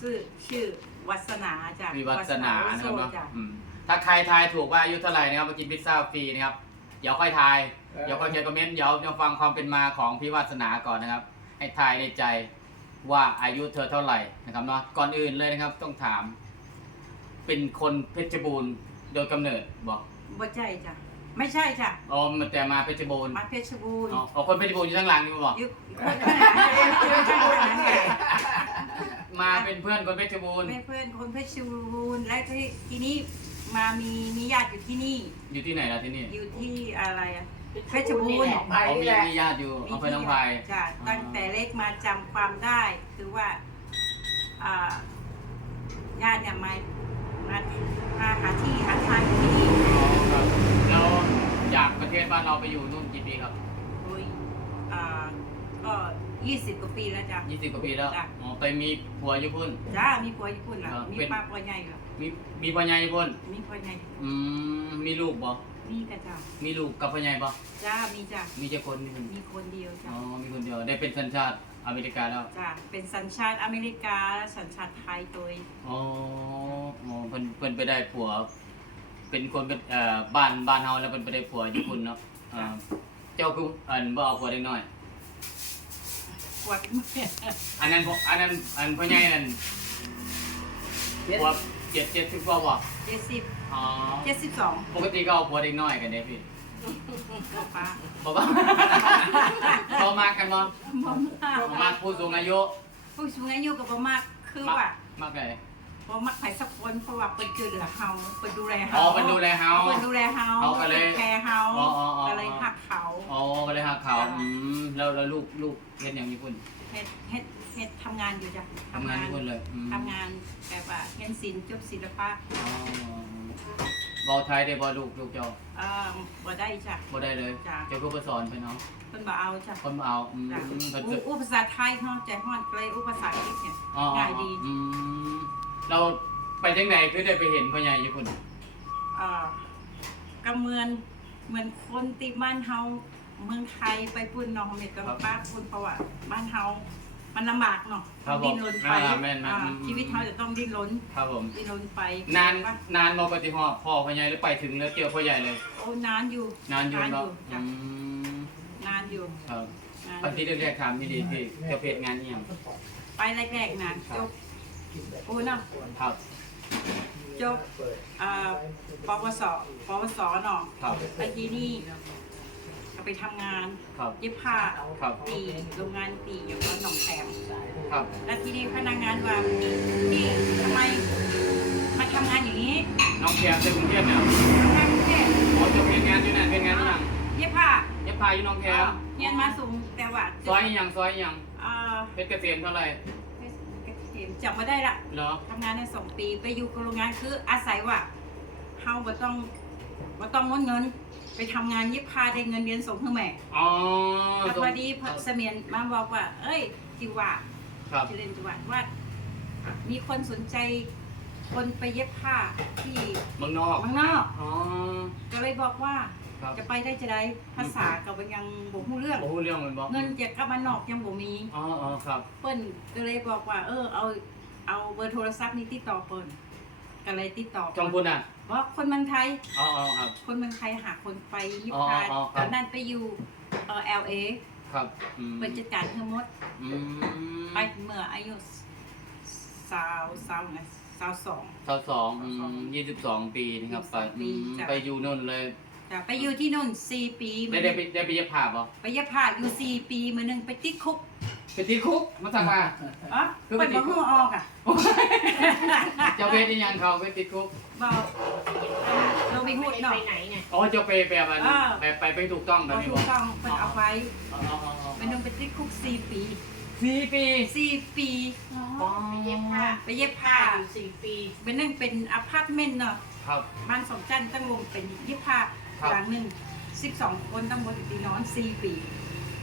ชื่อชื่อวัสนาจ้ะมีวัสนานะโซครับเนาะจ้ะอืมถ้าใครทายถูกว่าอายุเท่าไหร่นะครับมากินพิซซ่าฟรีนะครับเดี๋ยวค่อยทายเออ เดี๋ยวค่อยเขียนคอมเมนต์เดี๋ยวจะฟังความเป็นมาของพี่วัสนาก่อนนะครับ ให้ทายในใจว่าอายุเธอเท่าไหร่นะครับเนาะก่อนอื่นเลยนะครับต้องถาม เป็นคนเพชรบูรณ์โดยกำเนิดบอกบ่ใช่จ้ะไม่ใช่จ้ะอ๋อมันแต่มาเพชรบูรณ์มาเพชรบูรณ์อ๋ออ๋อคนเพชรบูรณ์อยู่ข้างหลังนี่มาบอก อยุคคนขนาดนั้นไงมา เป็นเพื่อนคนเพชรบูรณ์เป็นเพื่อนคนเพชรบูรณ์และที่ทีนี้มามีมีญาติอยู่ที่นี่ อยู่ที่ไหนล่ะที่นี่อยู่ที่อะไรอะเพชรบูรณ์ไปอ๋อมีนี่แหละมีญาติอยู่อำเภอหนองไผ่จ้ะตั้งแต่เล็กมาจำความได้คือว่าอ่าญาติเนี่ยมามามาหาที่หาทางอยู่ที่นี่ อ๋อครับแล้วจากประเทศบ้านเราไปอยู่นู่นกี่ปีครับโดยอ่าก็ ยี่สิบกว่าปีแล้วจ้ะ ยี่สิบกว่าปีแล้วจ้ะ อ๋อไปมีผัวญี่ปุ่น จ้ามีผัวญี่ปุ่นแล้วอ่ามีเป็น ป้าผัวใหญ่แล้วมีมีพ่อใหญ่ญี่ปุ่นมีผัวใหญ่อืมมีลูกบ่มีกระจ้ามีลูกกับพ่อใหญ่บ่จ้ามีจ้ามีเจ้าคนนี่มีคนเดียวอ๋จ้าอมีคนเดียวได้เป็นสัญชาติอเมริกาแล้วจ้าเป็นสัญชาติอเมริกาและสัญชาติไทยโดยอ๋ออ๋อเพิ่นเพิ่นไปได้ผัว เป็นคนเป็นเอ่อบ้านบ้านเฮาแล้วเพิ่นไปได้ผัวญี่ปุ่นเนาะอ่าเจ้าคืออันบ่เอาผัวเด็กน้อยป วดอันนั้นพ่ออันนั้นอันพ่อใหญ่นั่นผัวเจ็ดเจ็ดสิบกว่าบ่เจ็ดสิบอ๋อเจ็ดสิบสองปกติก็เอาผัวเด็กน้อยกันเด้พี่ป้าบอกว่าเขามากันบ่บ่มากมาผู้สูงอายุผู้สูงอายุก็บ่มากคือว่า มากไง บ่มักไผสักคนเพราะว่าเพิ่นช่วยเหลือเฮาเพิ่นดูแลเฮาอ๋อเป็นดูแลเฮา เพิ่นดูแลเฮาเขาก็เลยพิ่นแคร์เฮาอ๋ออ๋ออ๋อ ก็เลยฮักเขาอ๋อก็เลยหาเขาอ่าอืมแล้วแล้วลูกลูกเฮ็ดอย่างญี่ปุ่นเฮ็ดเฮ็ดเฮ็ดทำงานอยู่จ้ะทำงานญี่ปุ่นเลยอืมทำงานแบบว่าเรียนศิลป์จบศิลปะอ๋อบอกไทยได้บ่ลูกลูกเจ้าเอ่อบ่ได้จ้ะ บ่ได้เลยจ้ะ เจ้าก็บ่สอนไปเนาะเพิ่นบ่เอาจ้ะคนบ่เอาอืมจ้ะเพิ่นอุจะอุปภาษาไทยเฮาใจฮ้อนไกลอุปภาษาอังกฤษเนี่ยอ๋อง่ายดีอืม เราไปจังไหนคือได้ไปเห็นพ่อใหญ่ญี่ปุ่นเอ่อก็เหมือนเหมือนคนติบ้านเฮาเมืองไทยไปปุ่นเนาะเฮ็ดกับป้าปุ่นเพราะว่าบ้านเฮามันลำบากเนาะครับผมดิ้นรนไปอ่าแม่นๆอ่าอืม ชีวิตเฮาจะต้องดิ้นรนครับผม ดิ้นรนไปนานปะนานบ่ปฏิฮอดพ่อพ่อใหญ่หรือไปถึงแล้วเจอพ่อใหญ่เลย โอ้นานอยู่นานอยู่เนาะจ้ะอืมนานอยู่ครับนานตอนที่แรกๆถามนี่ดีพี่เจะเพจงานเอี่ยมไปแรกๆนะจบ โอ้เนาะครับจบอ่าปวสปวสเนาะครับไปที่นี่ก็ไปทำงานครับเย็บผ้าครับตีโรงงานตีอยู่ที่หนองแขมครับ แล้วที่นี่พนักงานว่านี่ทำไมมาทำงานอย่างนี้น้องแคมในกรุงเทพเนี่ยทำงานกรุงเทพโอ้จะเป็นงานอยู่นั่นเป็นงานที่นั่นเย็บผ้าเย็บผ้าอยู่น้องแคมเรียนมาสูงแต่ว่าซอยอีหยังซอยอีหยังเอ่อเพชรเกษมเท่าไหร่ จำไม่ได้ละเหรอทำงานได้สองปีไปอยู่กับโรงงานคืออาศัยว่าเฮาบ่ต้องบ่ต้องงดเงิน ไปทำงานเย็บผ้าได้เงินเดือนส่งให้แม่อ๋อแล้วพอดีเพิ่นเสมียนมาบอกว่า เอ้ยจิว่าครับ จิเล่นจิว่าว่า มีคนสนใจคนไปเย็บผ้าที่เมืองนอกเมืองนอก อ๋อ ก็เลยบอกว่า ครับจะไปได้จะได้ภาษาก็บ่ยังบ่ฮู้เรื่อง โอ้โหเรื่องมันบอกเงินจากกลับมานอกยังบ่มี อ๋ออ๋อครับ เปิ้นก็เลยบอกว่า เออเอาเอาเบอร์โทรศัพท์นี้ติดต่อเปิ้นก็เลยติดต่อจองคุณอะว่าคนเมืองไทย อ๋ออ๋อครับ คนเมืองไทยหาคนไปยิบอ๋อพาอ๋อครับ ตอนนั้นไปอยู่เอ่อ LA ครับอืมเป็นจัดการทั้งหมด อืมไปเมื่ออายุสาวสาวนะสาวสองเท่าสองยี่สิบสองปีนะครับไป22ปีอืมจ้ะ ไปอยู่นู่นเลย จ้ะไปอยู่ที่นู่นสี่ปีได้ได้ไปได้ไปเย็บผ้าป่ะไปเย็บผ้าอยู่สี่ปีมือหนึ่งไปติดคุกไปติดคุกมาสั่งมา อ๋อคือไปเปิดติดบ่คุกหูออกอะเจ้าเพชรยังเขาไปติดคุกบอกเราไปหูดเนาะ ไปไหนเนี่ยอ๋อเจ้าไปแบบอันอ่า แบบไปไปถูกต้องแบบเรานี้ถูบ่กต้องเปิดเอาไว้อ๋ออ๋ออ๋ออ๋อมือหนึ่งไปติดคุกสี่ปีสี่ปีสี่ปีไปเย็บผ้าไปเย็บผ้าผ้าอยู่สี่ปีเป็นนั่งเป็นอพาร์ตเมนต์เนาะครับบ้านสองจันทร์ตั้งวงเป็นเย็บผ้า ครับ หลังหนึ่งสิบสองคนตั้งบนตีนอนสี่ปี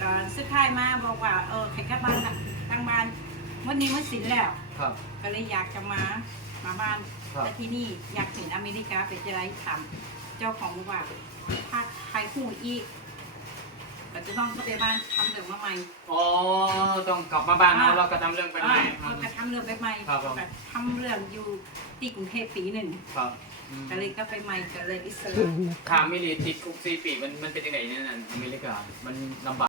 ตอนสุดท้ายมาบอกว่าเออแข่งกับบ้านละตั้งบ้านวันนี้มันสินแล้ว ครับ ก็เลยอยากจะมามาบ้านครับแต่ที่นี่อยากเห็นอเมริกาเป็นจะไรทำเจ้าของบอกว่าภาคไทยหูอี กก็ก็จะต้องเข้าไปบ้านทำเรื่องมาใหม่อ๋อต้องกลับมาบ้านเราเราก็ทำเรื่องไปใหม่อ่าก็ทำเรื่องไปใหม่ครับผม ก็ทำเรื่องอยู่ที่กรุงเทพปีหนึ่งครับอืมก็เลยก็ไปใหม่ก็เลยอิสระข่าวมิลีติดคุกสี่ปีมันมันเป็นยังไงเนี่ยนั่นอเมริกา มันลำบาก